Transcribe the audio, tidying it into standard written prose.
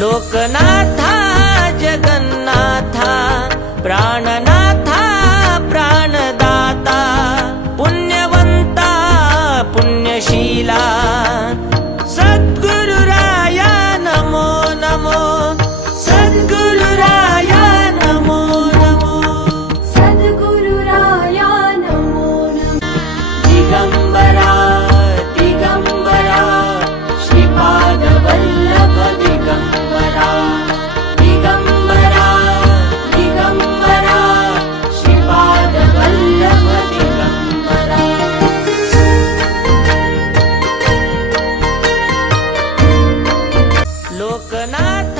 लोकनाथा Jagannatha प्राणनाथा प्राणदाता पुण्यवंता पुण्यशीला सद्गुरुराया Namo Namo सद्गुरुराया Namo Namo सद्गुरुराया Namo Namo Digambara Digambara Shripad Vallabh Digambara Digambara Digambara Shripad Vallabh Digambara Loknath